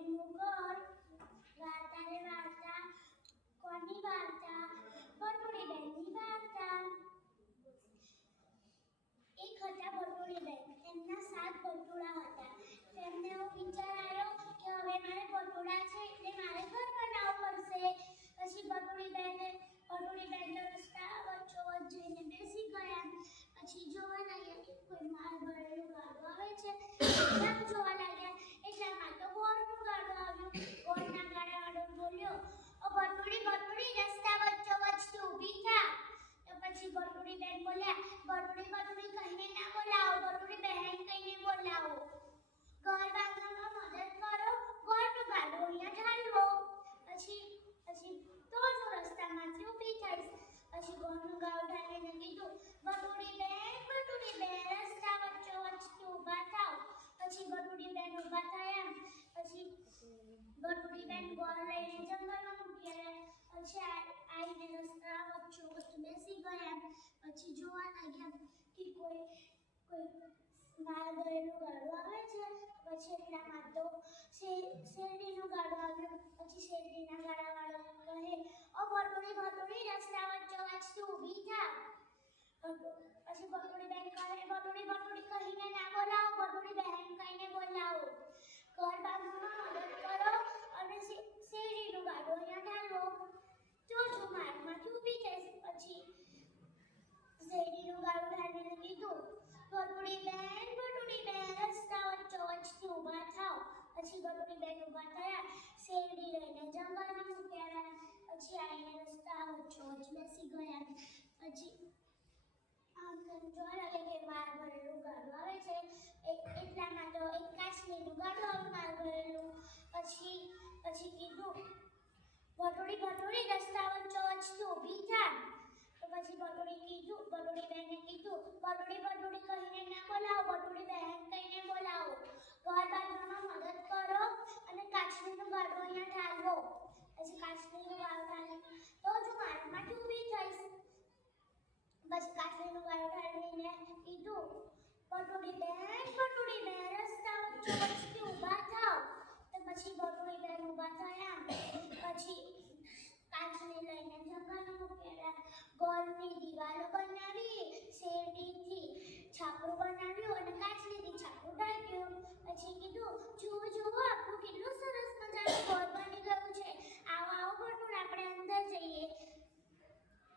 એમનું ઘર વાર્તા રે વાર્તા કોની વાર્તા બટુડી બેનની વાર્તા એક હતા બટુડી બેન એમના 7 બટુડા હતા તેમને એવો વિચાર આવ્યો કે હવે મારે બટુડા છે એટલે મારે ઘર બનાવવું પડશે પછી બટુડી બેન રસ્તા વચ્ચોવચ્ચ જઈને બેસી ગયા પછી જોવા લાગ્યા કે કોઈ માલ ભરેલું ગાડું આવે છે એટલા જોવા લાગ્યા એટલામાં તો ગોળનું ગાડું આવ્યું ગોળના ગાડાવાળો બોલ્યો ઓ બટુડી રસ્તા વચ્ચોવચ્ચ તું ઊભી થા તો પછી બટુડી બેન બોલ્યા બટુડી કહીને ના બોલાવો બટુડી બહેન કહીને બોલાવો ઘર બાંધવામાં મદદ કરો ગોળનું ગાડું અહીંયા ઠાલવો પછી તો જ રસ્તામાંથી ઊભી થઈશ પછી ગોળનું ગાડું ઠાલીને કીધું બટુડી બેન રસ્તા વચ્ચોવચ્ચ ઊભા થાવ પછી બટુડી બેન ઊભા થયા પછી બટુડી બેન ગોળ લઈને જંગલમાં મૂક્યા પછી આવીને રસ્તા વચ્ચોવચ્ચ બેસી ગયા પછી જોવા લાગ્યા કે કોઈ માલ ભરેલું ગાડું આવે છે પછી એટલામાં તો શેરડીનું ગાડું આવ્યું પછી શેરડીના ગાડાવાળો કહે ઓ બટુડી રસ્તા વચ્ચોવચ્ચ તું ઊભી થા પછી બટુડી બેન કહે બટુડી કહીને ના બોલાવો બટુડી બહેન કહીને બોલાવો ઘર બાંધવામાં મદદ કરો અને શેરડીનું ગાડું અહીંયા ઢાલવો જો માર્ગમાંથી ઊભી થઈશ પછી શેરડીનું ગાડું ઢાલીને કીધું બટુડી બેન રસ્તા વચ્ચોવચ્ચ ઊભા થાવ પછી બટુડી બેન ઊભા થયા શેરડી લઈને જંગલમાં મૂક્યા પછી આવીને રસ્તા વચ્ચોવચ્ચ બેસી ગયા પછી આમ જોવા લાગે કે માલ ભરેલું ગાડું આવે છે એટલામાં તો એક કાચલીનું ગાડું આવ્યું માલ ભરેલું પછી કીધું બટુડી રસ્તા વચ્ચોવચ્ચ ઊભી થા તો પછી બટુડી બેને કીધું બટુડી કહીને ના બોલાવો બટુડી બહેન કહીને બોલાવો ઘર બાંધવામાં મદદ કરો અને કાચલીનું ગાડું અહીંયા ઠાલવો પછી કાચલીનું ગાડું ઠાલી તો જ માર્ગમાંથી ઊભી થઈશ પછી કાચલીનું ગાડું ઠાલીને કીધું બટુડી બેન રસ્તા વચ્ચોવચ્ચ ઊભા થાવ તો પછી બટુડી બેન ઊભા થયા પછી કાચલી લઈને જંગલમાં મૂકેલા ગોળની દિવાલો બનાવી શેરડીથી છાપરું બનાવ્યું અને કાચલીથી છાપરું ઢાંક્યું પછી કીધું જુઓ આપણું કેટલું સરસ મજાનું ઘર બની ગયું છે આવો બટુડ આપણે અંદર જઈએ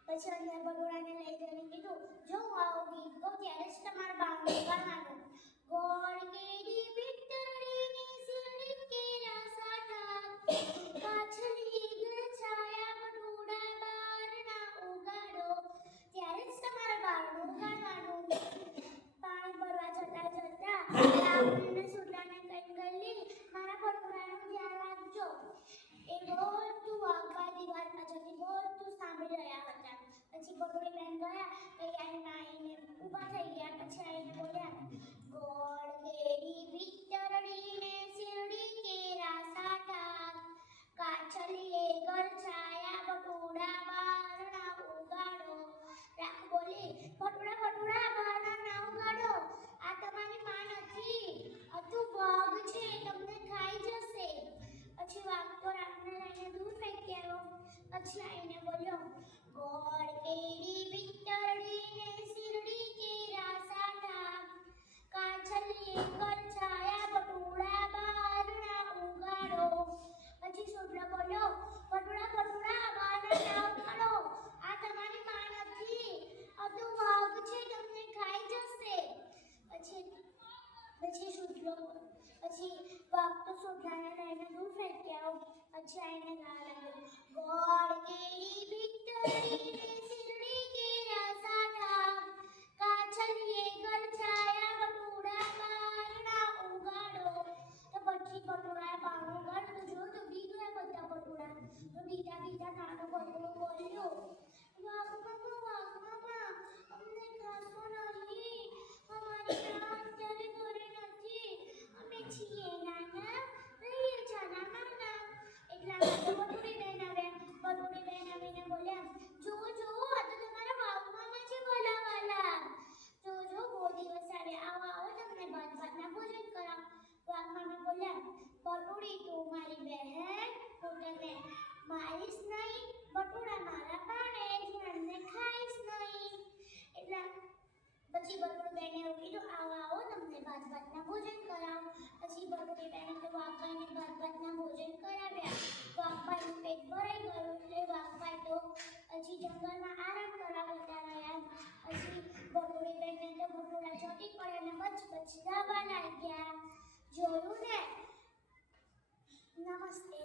પછી અંદર બટુડાને લઈ જઈને કીધું જો હું આવું ગીત ગાઉં ત્યારે જ તમારે બાવણું ગાવાનું ગોળ કેડી વિક્ટરીની શેરડી કેરા સાઠા કાચલી છાયા બટુડા બારના ઉગાડો ત્યારે જ તમારે બારણું ઉગાડવાનું પાણી ભરવા જતા રાવણને સુદાને કઈ ગયેલી મારા બટુડાનું ધ્યાન રાખજો એ બધું વાઘા દિવાલમાં જતી બધું સાંભળી રહ્યા હતા પછી બટુડી બેન ગયા તૈયારીમાં આવીને ઊભા થઈ ગયા પછી આવીને બોલ્યા ગોળ કેડી વિક્ટરડીને શેરડી કેરા સાઠા કાચલીએ ઘર છાયા બટુડા બારણા ઉગાડો રાખ બોલી બટુડા બારણા ના ઉગાડો આ તમારી માં નથી અતું વાઘ છે તમને ખાઈ જશે પછી વાઘ તો રાખને લઈને દૂર ફેંકી આવ્યો પછી આવીને બોલ્યો ગોળ કેડી વિક્ટરડીને શેરડી કેરા સાઠા કાચલીએ ઘર છાયા બટુડા બારણા ઉગાડો પછી શુદ્ર બોલ્યો બટુડા બારણા ના ઉગાડો આ તમારી માં નથી અતું વાઘ છે તમને ખાઈ જશે પછી વાઘ તો શુદ્રાને લઈને દૂર ફેંકી આવ્યો પછી આવીને ગાવા લાગ્યો ગોળ કેડી વિક્ટરીને શેરડી કેરા સાઠા કાચલીએ ઘર છાયા બટુડા બારણા ઉગાડો તો પછી બટુડાએ બારણું ઉગાડ્યું તો જોયું તો બી ગયા બધા બટુડા તો બીજા નાનો બટુડો બોલ્યો વાઘ મામા અમને ખાશો નહીં અમારી માં અત્યારે ઘરે નથી અમે છીએ નાના રહીએ જાના નાના એટલામાં તો બટુડી બેન આવીને બોલ્યા જો આ તો તમારા વાઘ મામા છે બોલાવાલા જો બહુ દિવસ આવે આવો તમને ભાતના ભોજન કરાવ વાઘ મામા બોલ્યા બટુડી તું પછી બટુડીબેને એવું કીધું આવો આવો તમને ભાતના ભોજન કરાવો. પછી બટુડીબેને તો વાઘભાઈને ભાતના ભોજન કરાવ્યા. વાઘભાઈનું પેટ ભરાઈ ગયું એટલે વાઘભાઈ તો પછી જંગલમાં આરામ કરવા જતા રહ્યા. પછી બટુડીબેનને તો બટુડા ચોટી પડ્યા અને બચ ગાવા લાગ્યા. જોયું ને? નમસ્તે.